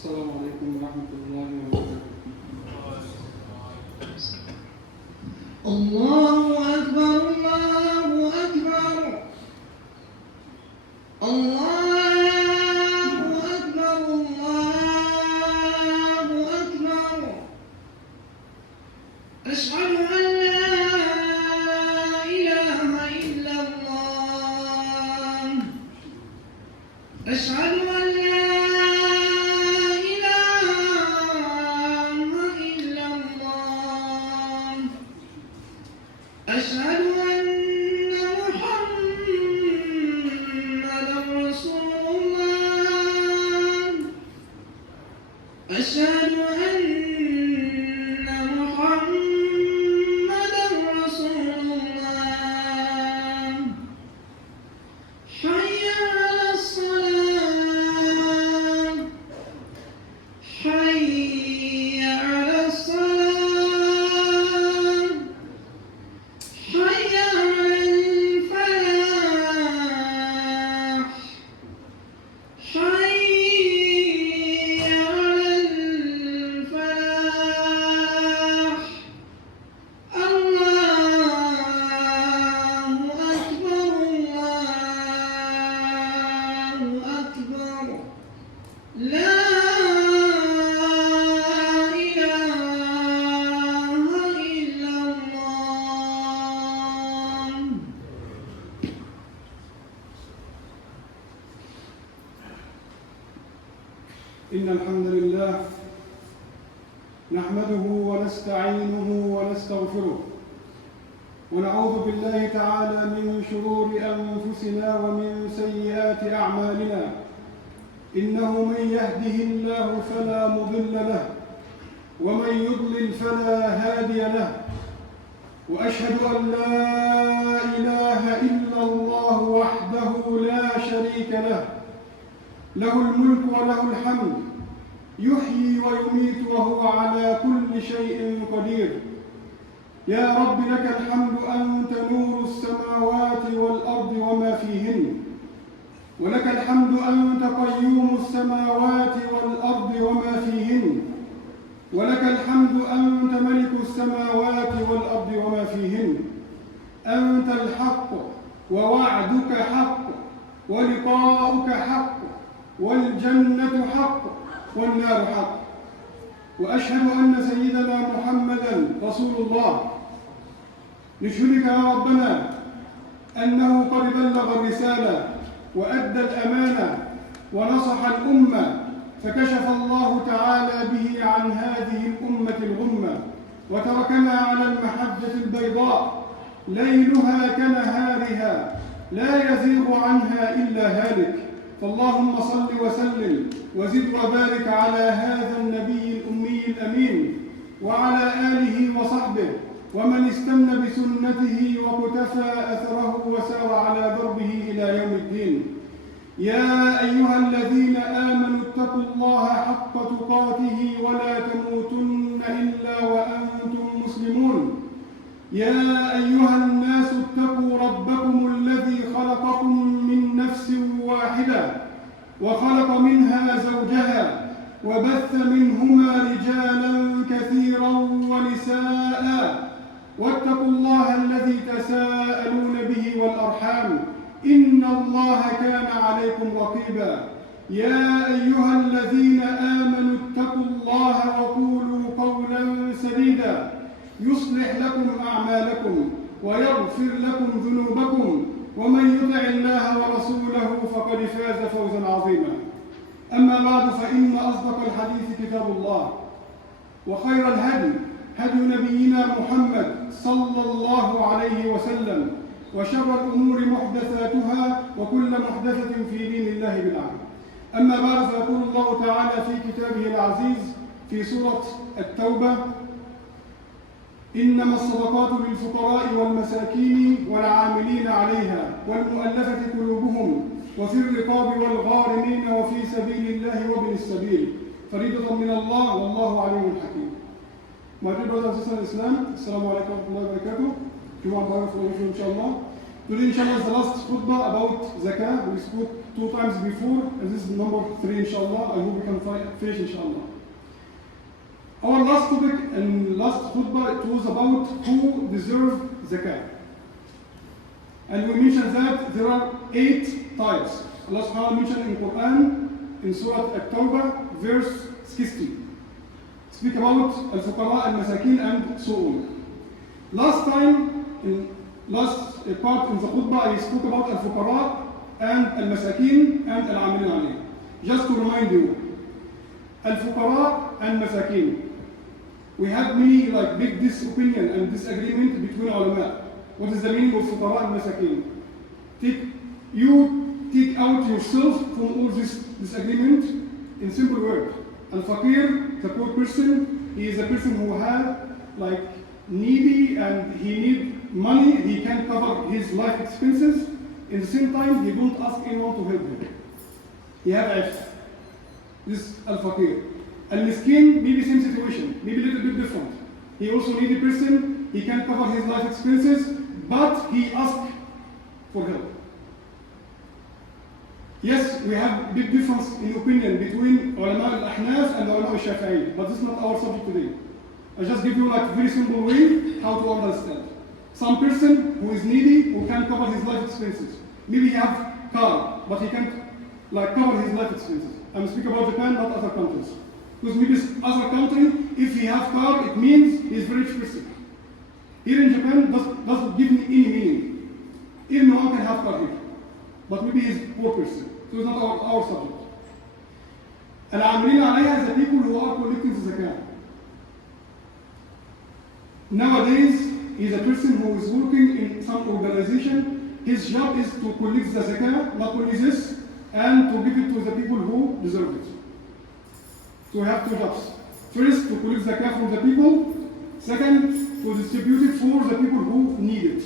السلام عليكم ورحمة الله وبركاته. الله أكبر الله أكبر الله أكبر الله أكبر. أشهد أن لا إله إلا الله. أشهد أن لا إله إلا الله. أشهد أن محمدًا رسول الله. أشهد أن محمدًا رسول الله. حي على الصلاة. حي على الصلاة. حي على الفلاح. حي على الفلاح. الله أكبر الله أكبر. لا إله إلا الله. إن الحمد لله نحمده ونستعينه ونستغفره ونعوذ بالله تعالى من شرور أنفسنا ومن سيئات أعمالنا. إنه من يهده الله فلا مضل له ومن يضلل فلا هادي له. وأشهد أن لا إله إلا الله وحده لا شريك له، له الملك وله الحمد، يحيي ويميت وهو على كل شيء قدير. يا رب لك الحمد أنت نور السماوات والأرض وما فيهن، ولك الحمد أنت قيوم السماوات والأرض وما فيهن، ولك الحمد أنت ملك السماوات والأرض وما فيهن. أنت الحق ووعدك حق ولقاؤك حق والجنة حق والنار حق. وأشهد أن سيدنا محمدًا رسول الله. نشهدك يا ربنا أنه قد بلغ الرسالة وأدى الأمانة ونصح الأمة، فكشف الله تعالى به عن هذه الأمة الغمة، وتركنا على المحجة البيضاء ليلها كنهارها لا يزيغ عنها إلا هالك. فاللهم صل وسلم وزد وبارك على هذا النبي الأمي الأمين وعلى آله وصحبه ومن استنى بسنته وقتفى أثره وسار على دربه إلى يوم الدين. يا أيها الذين آمنوا اتقوا الله حق تقاته ولا تموتن إلا وأنتم مسلمون. يا أيها الناس اتقوا ربكم الذي خلقكم من نفس واحدة وخلق منها زوجها وبث منهما رجالا كثيرا ونساء، واتقوا الله الذي تساءلون به والأرحام إن الله كان عليكم رقيبا. يا أيها الذين آمنوا اتقوا الله وقولوا قولا سديدا يصلح لكم أعمالكم ويغفر لكم ذنوبكم، ومن يطع الله ورسوله فقد فاز فوزا عظيما. أما بعد، فإن أصدق الحديث كتاب الله، وخير الهدي هدي نبينا محمد صلى الله عليه وسلم، وشر الأمور محدثاتها وكل محدثة في دين الله بدعة. أما بعد، فيقول الله تعالى في كتابه العزيز في سورة التوبة: إنما الصدقات للفقراء والمساكين والعاملين عليها والمؤلفة قلوبهم وفي الرقاب والغارمين وفي سبيل الله وابن السبيل فريضة من الله والله عليم حكيم. My dear brothers and sisters in Islam, Assalamu alaikum wa rahmatullahi wa barakatuh. Jumu'ah Mubarak for all of you, inshallah. Today, inshallah, is the last khutbah about zakah. We spoke 2 times before, and this is number 3 inshallah. I hope we can finish inshallah. Our last topic and last khutbah, it was about who deserves zakat. And we mentioned that there are 8 types. Allah subhanahu wa ta'ala mentioned in Quran, in Surah At-Tawbah, verse 60. Speak about al-fuqara, al-masakin, and so on. Last time, in last part in the khutbah, I spoke about al-fuqara and al-masakin and al-amilin alayh. Just to remind you, al-fuqara and masakin. We have many big disopinion and disagreement between ulama. What is the meaning of fuqara and masakin? Take out yourself from all this disagreement in simple words. Al-faqir, the poor person, he is a person who has needy and he need money, he can cover his life expenses. In the same time, he don't ask anyone to help him. He have ifs. This al-faqir. Al-miskin, maybe same situation, maybe a little bit different. He also needy person, he can cover his life expenses, but he asks for help. Yes, we have big difference in opinion between ulama al-ahnaf and ulama al-shafi'i, but this is not our subject today. I just give you very simple way how to understand. Some person who is needy, who can cover his life expenses. Maybe he have car, but he can't cover his life expenses. I'm speaking about Japan, not other countries. Because maybe other country, if he have car, it means he is a rich person. Here in Japan, doesn't give me any meaning. Even no one can have car here. But maybe he is a poor person. So it's not our subject. Al-amilin alayha is the people who are collecting the zakat. Nowadays, he is a person who is working in some organization. His job is to collect the zakat, not only this, and to give it to the people who deserve it. So we have 2 jobs. First, to collect zakat from the people. Second, to distribute it for the people who need it.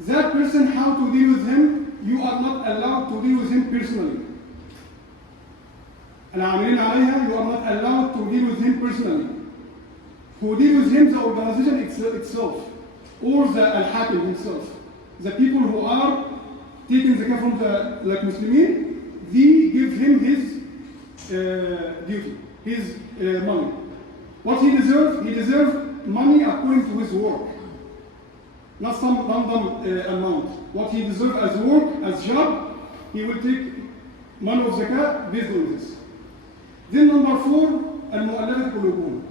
That person, how to deal with him, you are not allowed to deal with him personally. Al-amilin alayha, you are not allowed to deal with him personally. Who deal with him, the organization itself, or the al-hakim himself. The people who are taking zakat from the Muslimin, they give him his duty, his money. What he deserves? He deserves money according to his work, not some random amount. What he deserves as work, as job, he will take money of zakat based on this. Then number 4, al-mu'allafat qulubuhum.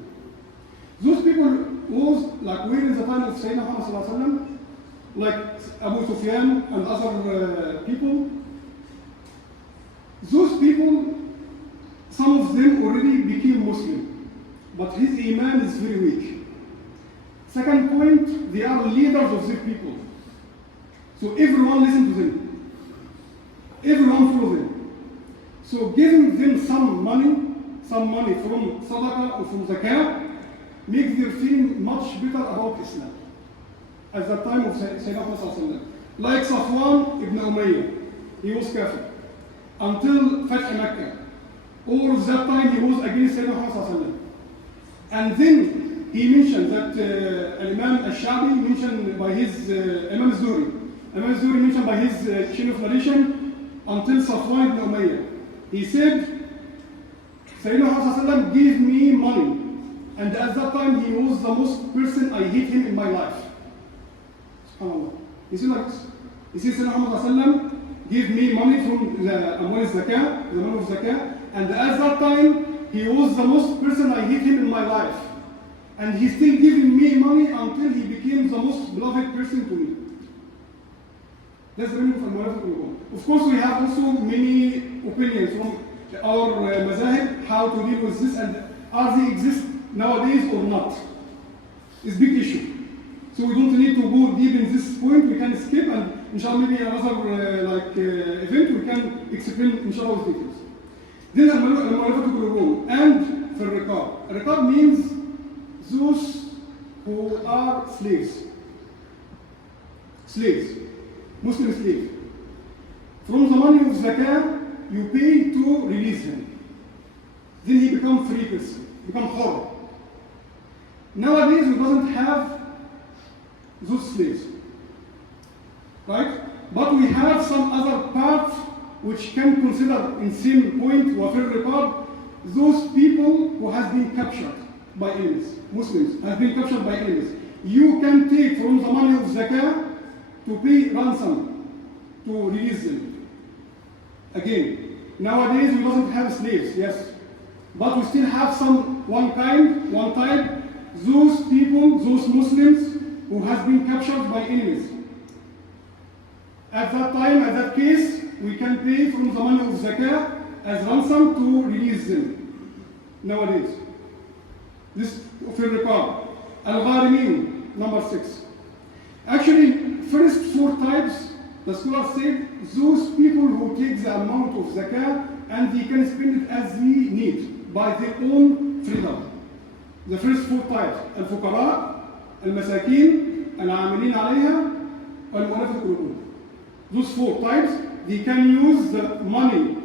Those people was were in the time of Sayyidina Muhammad sallallahu alaihi wasallam, like Abu Sufyan and other people. Those people, some of them already became Muslim, but his iman is very weak. Second point, they are leaders of their people. So everyone listen to them. Everyone follow them. So giving them some money from sadaqah or from zakah, makes them feel much better about Islam. At the time of Sayyidina Muhammad, like Safwan ibn Umayyah, he was kafir until Fath Makkah. Or that time he was against Sayyidina Muhammad. And then he mentioned that Imam al-Shabi mentioned by his Imam al-Zuhri mentioned by his chain of narration until Safwan ibn Umayyah. He said, Sayyidina Muhammad gave me money. And at that time, he was the most person I hate him in my life. SubhanAllah. You see like this? He says, Sayyidina Muhammad give me money from the Amwal Zakah, the money of Zakah. And at that time, he was the most person I hate him in my life. And he's still giving me money until he became the most beloved person to me. That's the meaning of Al-Mu'allafat. Of course, we have also many opinions from our mazahib, how to deal with this, and are they exist nowadays or not? It's a big issue. So we don't need to go deep in this point. We can skip, and inshallah maybe another event we can explain inshallah with details. Then al-mu'allafat qulubuhum and for riqab. Riqab means those who are slaves. Muslim slave. From the money of zakah, you pay to release him. Then he becomes free person, become hur. Nowadays, we doesn't have those slaves, right? But we have some other parts which can consider in same point وفي الرقاب those people who has been captured by enemies, Muslims have been captured by enemies. You can take from the money of zakah to pay ransom to release them. Again, nowadays we doesn't have slaves, yes, but we still have one type, those people, those Muslims who has been captured by enemies. At that time, at that case, we can pay from the money of zakah as ransom to release them. Nowadays, this في الرقاب. Al-Gharimin, number 6. Actually, first 4 types, the scholar said, those people who take the amount of zakah and they can spend it as they need by their own freedom. The first 4 types, الفقراء, المساكين, العاملين عليها, والمؤلفة قلوبهم. Those 4 types, they can use the money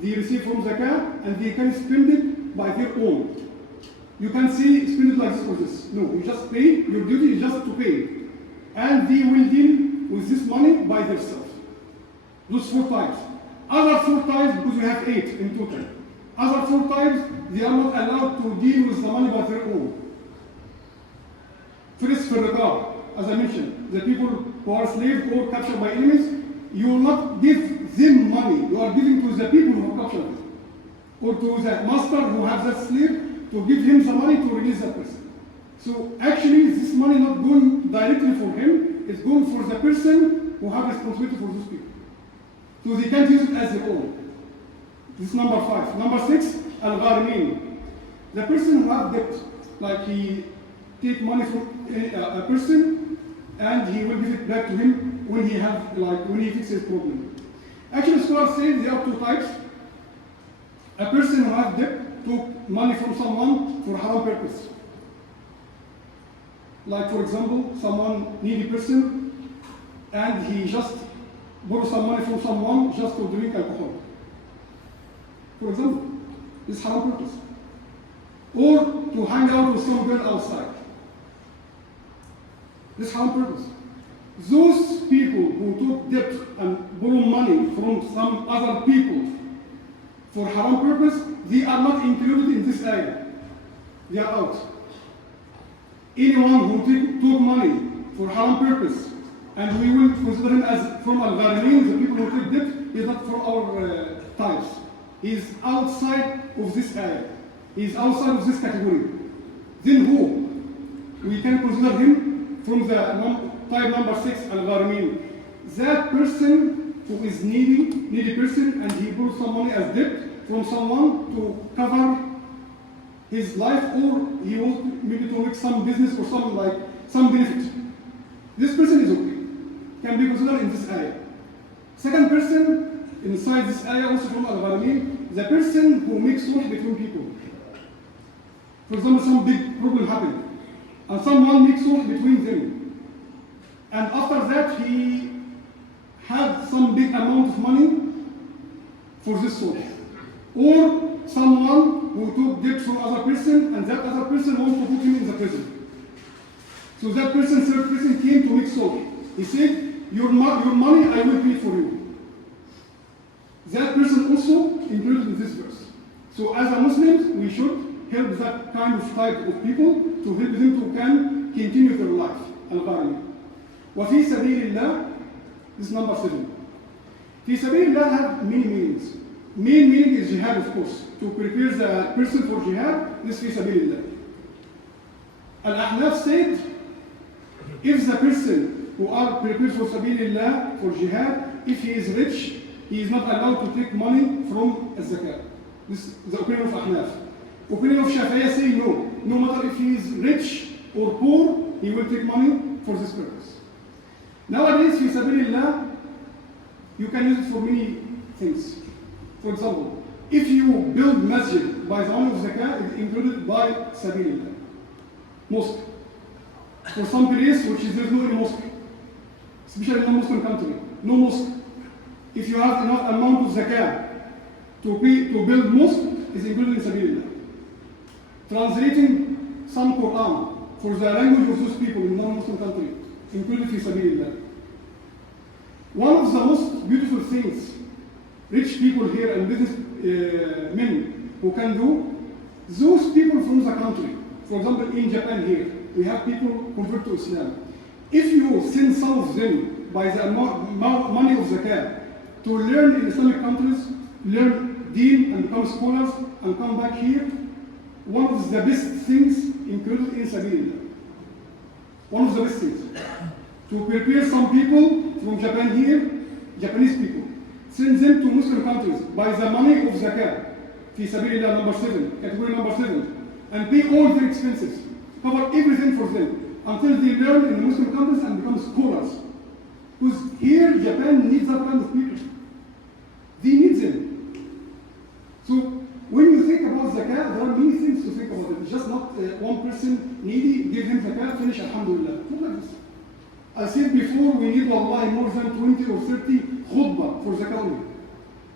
they receive from zakah and they can spend it by their own. You can see spend it like this or this. No, you just pay, your duty is just to pay. And they will deal with this money by themselves. Those 4 types. Other 4 types, because we have 8 in total. Other 4 types, they are not allowed to deal with the money by their own. First, for the as I mentioned, the people who are slaves or captured by enemies, you will not give them money. You are giving to the people who are captured, or to the master who has that slave to give him the money to release that person. So actually, this money not going directly for him, it's going for the person who has responsibility for those people. So they can't use it as their own. This is number 5. Number 6, al-gharimin. The person who has debt, like he take money from a person and he will give it back to him when he fixes problem. Actually, scholars say there are 2 types. A person who has debt took money from someone for haram purpose. Like for example, someone needy person and he just borrow some money from someone just to drink alcohol. For example, this is haram purpose. Or to hang out with some girl outside. This is haram purpose. Those people who took debt and borrow money from some other people for haram purpose, they are not included in this ayah. They are out. Anyone who took money for haram purpose, and we will consider him as from al-gharimin, the people who take debt, is not from our types. He is outside of this ayah. He is outside of this category. Then who? We can consider him from the type number 6, al-gharimin. That person who is needy person, and he borrows some money as debt from someone to cover his life, or he wants maybe to make some business or some benefit. This person is okay. Can be considered in this ayah. Second person inside this ayah, also from al-gharimin, the person who makes sulh between people. For example, some big problem happened, and someone makes sulh between them. And after that, he had some big amount of money for this sulh. Or someone who took debt from other person, and that other person wants to put him in the prison. So that person, third person, came to make sulh. He said, your money I will pay for you. That person also included in this verse. So as a Muslims, we should help that kind of type of people to help them to can continue their life. Al-Gharimin. وفي سبيل الله, this is number 7. في سبيل الله have many meanings. Main meaning is jihad, of course. To prepare the person for jihad, this is fi sabilillah. Al-Ahnaf said, if the person who are prepared for sabilillah, for jihad, if he is rich, he is not allowed to take money from zakat. This is the opinion of Ahnaf. Opinion of Shafi'iyya say no. No matter if he is rich or poor, he will take money for this purpose. Nowadays, fi sabilillah, you can use it for many things. For example, if you build masjid by the money of zakah, it is included by sabilillah. Mosque. For some place which is there is no any mosque, especially in a Muslim country, no mosque. If you have enough amount of zakah to build mosque, is included in sabilillah. Translating some Quran for the language of those people in non-Muslim country, included fi sabilillah. One of the most beautiful things rich people here and business men who can do, those people from the country, for example, in Japan here, we have people convert to Islam. If you send some of them by the money of zakat to learn in Islamic countries, learn deen and become scholars and come back here, one of the best things included in Sabilillah. One of the best things. To prepare some people from Japan here, Japanese people, send them to Muslim countries by the money of zakat, fi Sabilillah number 7, category number 7, and pay all their expenses, cover everything for them, until they learn in the Muslim countries and become scholars. Because here, Japan needs that kind of people. They need them. So, when you think about zakat, there are many things to think about it. It's just not one person needy, give him zakat, finish, alhamdulillah. Not like this. I said before, we need wallahi more than 20 or 30 khutbah for zakat only.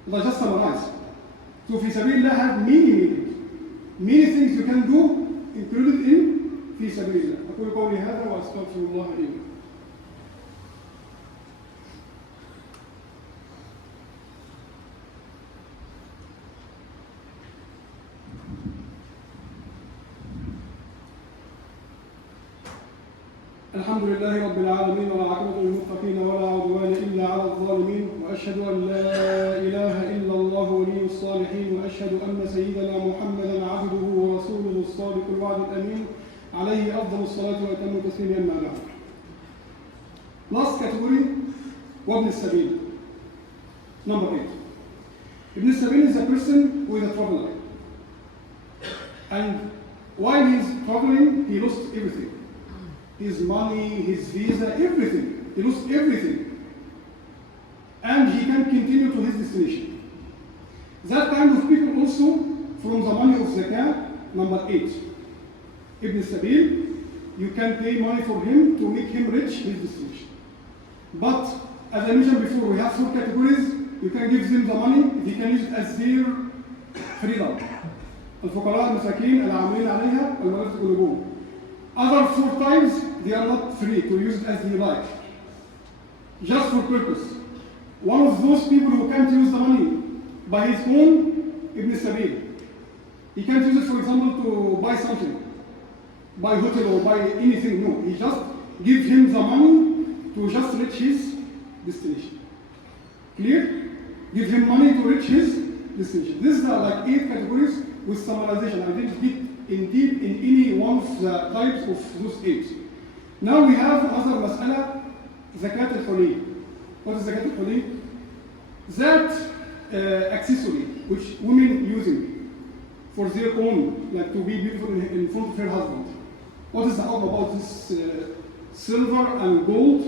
But I just summarize. So, fi sabilillah have many meanings. Many things you can do, included in fi sabilillah. أقول قولي هذا وأستغفر الله لي. الحمد لله رب العالمين والعاقبة للمتقين ولا عدوان إلا على الظالمين وأشهد أن لا إله إلا الله ولي الصالحين وأشهد أن سيدنا محمدا عبده ورسوله الصادق الوعد الأمين عليه أفضل الصلاة وأتم التسليم أما بعد. Last category, وابن السبيل. Number 8. Ibn Sabil is a person who is a traveler. And while he is traveling, he lost everything. His money, his visa, everything. He lost everything. And he can continue to his destination. That kind of people also, from the money of zakat, number 8. Ibn Sabil, you can pay money for him to make him rich, his destination. But, as I mentioned before, we have 4 categories. You can give them the money, he can use it as their freedom. الفقراء المساكين العاملين عليها والمؤلفة قلوبهم. Other 4 times, they are not free to use it as they like. Just for purpose. One of those people who can't use the money by his own, Ibn Sabil. He can't use it, for example, to buy something. Buy hotel or buy anything. No, he just give him the money to just reach his destination. Clear? Give him money to reach his destination. These are like 8 categories with summarization. I didn't get in deep in any one of the types of those 8. Now we have another mas'ala, zakat al-huli. What is zakat al-huli? That accessory which women using for their own, like to be beautiful in front of her husband. What is the outcome about this silver and gold?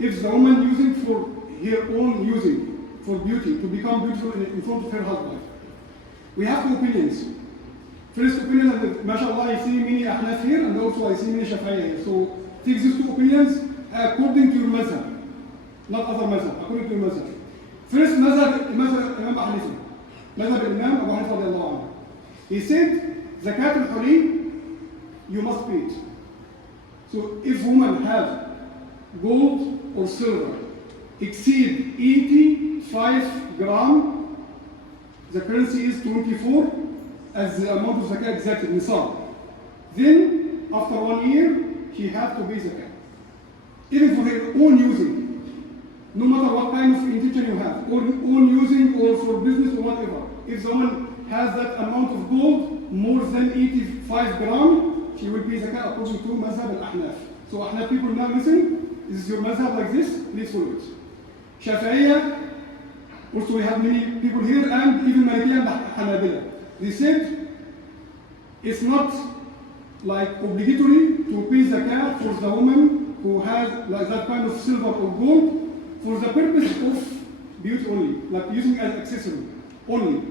If the woman using for her own using, for beauty, to become beautiful in front of her husband. We have 2 opinions. First opinion, and mashallah, I see many ahnaf here, and also I see many shafi'iyya here. So take these 2 opinions according to your mazhab, not other mazhab, according to your mazhab. First mazhab, Imam Abu Hanifa. Mazhab Imam Abu Hanifa radiallahu anhu. He said, zakat al-huli, you must pay it. So if women have gold or silver exceed 85 gram, the currency is 24 as the amount of zakat exacted, nisab. Then, after 1 year, she has to pay zakat. Even for her own using, no matter what kind of intention you have, or own using or for business or whatever. If someone has that amount of gold, more than 85 gram, she will pay zakat according to mazhab al-ahnaf. So ahnaf people now listen, this is your mazhab like this, please follow it. Shafi'iyya, also we have many people here, and even Malikiyya and Hanabila. They said it's not like obligatory to pay zakat for the woman who has like that kind of silver or gold for the purpose of beauty only, like using as accessory only.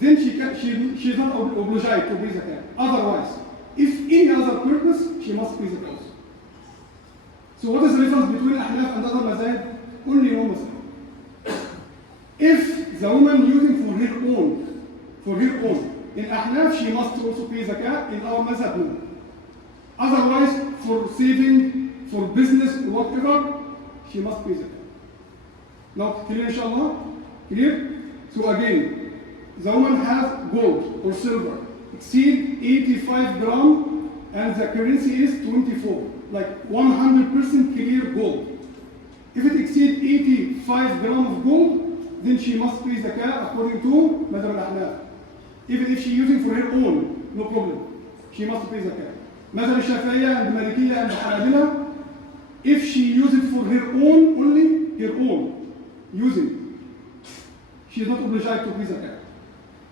Then she's not obliged to pay zakat. Otherwise, if any other purpose, she must pay zakat also. So what is the difference between Ahnaf and other mazahib? Only one mazhab. If the woman using for her own, in Ahnaf she must also pay zakat, in our mazhab no. Otherwise, for saving, for business, whatever, she must pay zakat. Not clear, inshallah? Clear? So again, the woman has gold or silver, exceed 85 gram, and the currency is 24, like 100% clear gold. If it exceeds 85 gram of gold, then she must pay zakat according to Madhab al-Ahnaf. Even if she using for her own, no problem. She must pay zakat. Madhab al-Shafi'iyya and Malikiyya and Hanabila, if she uses it for her own, only her own using, she is not obliged to pay zakat.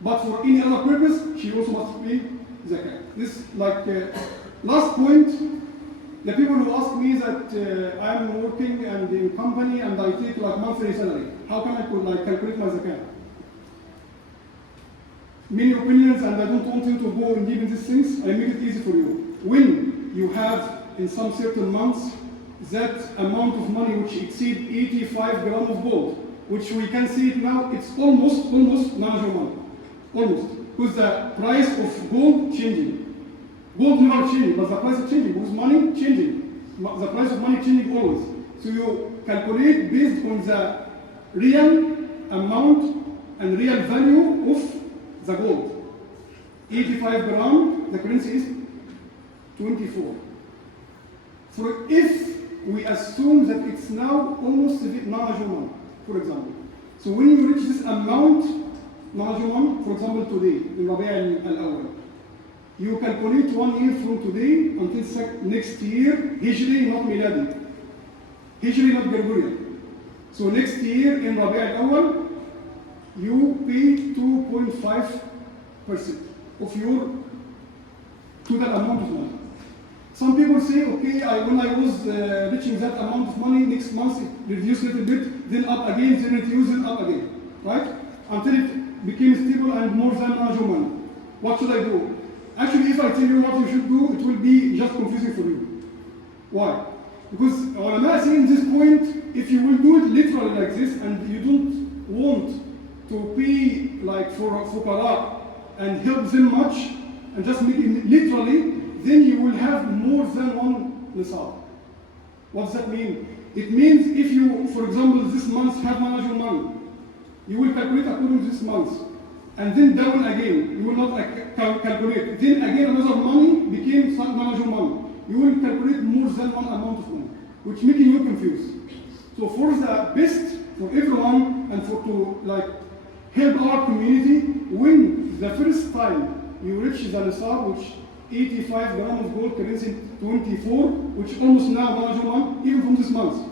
But for any other purpose, she also must pay zakat. This like last point. The people who ask me that I'm working and in company and I take like monthly salary, how can I could like calculate my zakat? Many opinions, and I don't want you to go in deep in these things. I make it easy for you. When you have in some certain months that amount of money which exceed 85 grams of gold, which we can see it now, it's almost non-human, almost, because the price of gold changing. Gold never changing, but the price is changing, because money changing. The price of money changing always. So you calculate based on the real amount and real value of the gold. 85 grams, the currency is 24. So if we assume that it's now almost non-human, for example. So when you reach this amount, non-human, for example today, in Rabi' al-Awwal, you calculate 1 year from today until next year, Hijri, not Miladi. Hijri, not Gregorian. So next year in Rabi' al-Awwal, you pay 2.5% of your total amount of money. Some people say, okay, when I was reaching that amount of money, next month it reduced a little bit, then up again, then reduce, then up again, right? Until it became stable and more than non-human. What should I do? Actually, if I tell you what you should do, it will be just confusing for you. Why? Because ulama say in this point, if you will do it literally like this, and you don't want to pay like for fuqara and help them much, and just make it literally, then you will have more than one nisab. What does that mean? It means if you, for example, this month have management money, you will calculate according to this month, and then down again, you will not calculate. Then again another money became management money. You will calculate more than one amount of money, which making you confused. So for the best for everyone and for to like help our community, when the first time you reach the nisab, which 85 grams of gold currency 24, which almost now management, even from this month.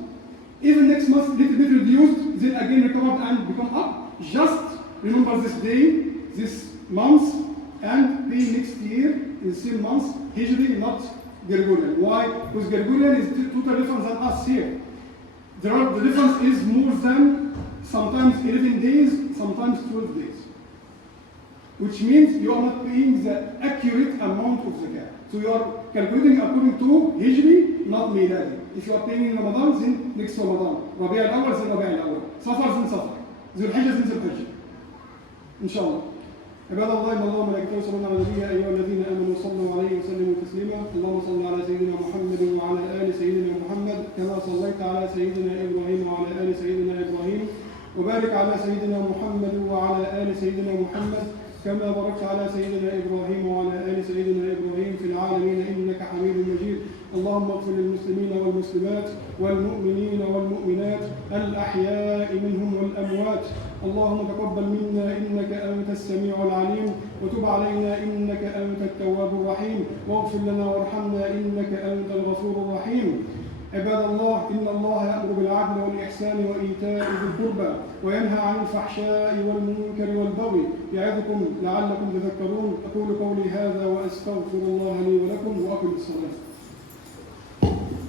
Even next month, little bit reduced, then again recovered and become up. Just remember this day, this month, and pay next year in the same month, Hijri, not Gregorian. Why? Because Gregorian is totally different than us here. The difference is more than sometimes 11 days, sometimes 12 days. Which means you are not paying the accurate amount of zakat. So you are calculating according to Hijri, not Miladi. If you are paying in Ramadan, then next Ramadan. Rabi' al-Awwal, then Rabi' al-Awwal. Safar, then Safar. Dhul Hijjah, then Dhul Hijjah. Inshallah. عباد الله إن الله وملائكته يصلون على النبي يا أيها الذين آمنوا صلوا عليه وسلموا تسليما اللهم صل على سيدنا محمد وعلى آل سيدنا محمد كما صليت على سيدنا إبراهيم وعلى آل سيدنا إبراهيم وبارك على سيدنا محمد وعلى آل سيدنا محمد كما باركت على سيدنا إبراهيم وعلى آل سيدنا إبراهيم في العالمين إنك حميد مجيد اللهم اغفر للمسلمين والمسلمات والمؤمنين والمؤمنات الأحياء منهم والأموات اللهم تقبل منا إنك أنت السميع العليم وتب علينا إنك أنت التواب الرحيم واغفر لنا وارحمنا إنك أنت الغفور الرحيم عباد الله إن الله يأمر بالعدل والإحسان وإيتاء ذي القربى وينهى عن الفحشاء والمنكر والبغي يعظكم لعلكم تذكرون أقول قولي هذا وأستغفر الله لي ولكم وأقم الصلاة